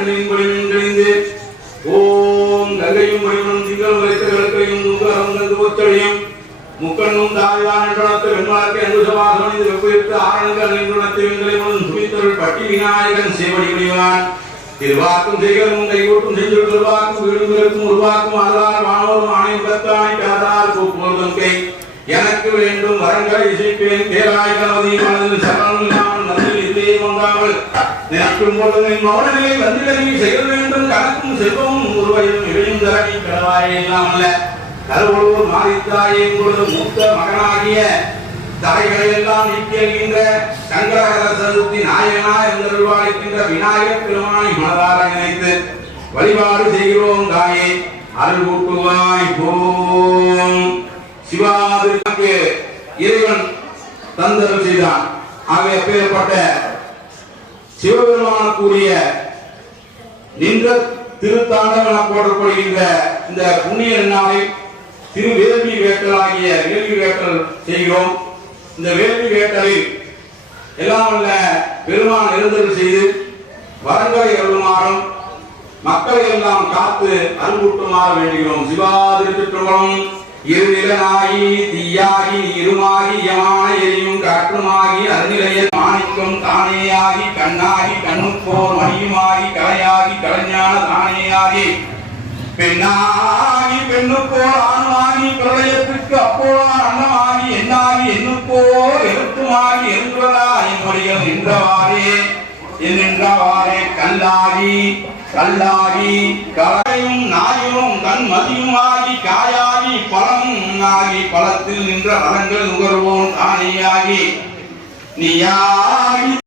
கண்ணின் ஓம் கங்கையும் மணிமனும் திங்கள் வைத்த விளக்கையும் நுகரம் ஒத்தடையும் முக்கண்ணும் தாழ்வான் என்றுணர்த்த வெண்மலர்க்கு அன்பு சபாசமணிந்து வெவ்வேறு ஆரணங்கள் என்றுணர்த்த வெண்களை முன் துணித்தொழில் பட்டி விநாயகன் சேவடி முடிவான் திருவாக்கும் செய்களும் கைகூட்டும் செஞ்சொல் திருவாக்கும் வீடுகளுக்கும் உருவாக்கும் ஆதார் வானோரும் ஆணையம் கத்தானை காதார் கூப்போதும் கை எனக்கு வேண்டும் வரங்களை இசைப்பேன் பேராய் கணவதி மனதில் சரணம் இல்லாமல் நதில் இதே வந்தாமல் நினைக்கும் பொழுது மௌனநிலை வந்திலகி செய்ய வேண்டும் கணக்கும் செல்வமும் உருவையும் இடையும் தரணி கடவாயே இல்லாமல்ல கருவூர் மாறித்தாயே பொழுது மூத்த மகனாகிய தடைகளை எல்லாம் நீக்கி எழுகின்ற சங்கரகர சதுர்த்தி நாயகனா என்றுவாழ்கின்ற விநாயகர் பெருமானை மனதார நினைத்து வழிபாடு செய்கிறோம் தாயே அருள் கூட்டுவாய் போம் சிவாதிற்கு இறைவன் தந்தருள் செய்தான். ஆகவே அப்பேற்பட்ட சிவபெருமானுக்குரிய நின்ற திருத்தாண்டவன போடப்படுகின்ற இந்த புண்ணிய நாளை திரு வேள்வி வேட்டலாகிய வேள்வி வேட்டல் செய்கிறோம். இந்த வேள்வி வேட்டலில் எல்லாம் வல்ல பெருமான் எழுந்தருள் செய்து வரங்களை அருளுமாறும் மக்களை எல்லாம் காத்து அருள்கூட்டுமாறு வேண்டுகிறோம். சிவாதிருத்திருமணம் இருநிலனாகி தீயாகி இருமாகி யமான எரியும் காற்றுமாகி அருநிலைய மாணிக்கம் தானேயாகி கண்ணாகி கண்ணுப்போர் மணியுமாகி கலையாகி கலைஞான தானேயாகி பெண்ணாகி பெண்ணுப்போர் ஆணுமாகி பிரளயத்திற்கு அப்போதான் அன்னமாகி எண்ணாகி எண்ணுப்போர் எழுத்துமாகி எழுந்துவதா என்படிகள் நின்றவாறே கல்லாகி கல்லாகி கலையும் நாயும் கண் மதியுமாகி காயாகி பழமும் ஆகி பழத்தில் நின்ற மரங்கள் நுகர்வோம் தானேயாகி நீயாகி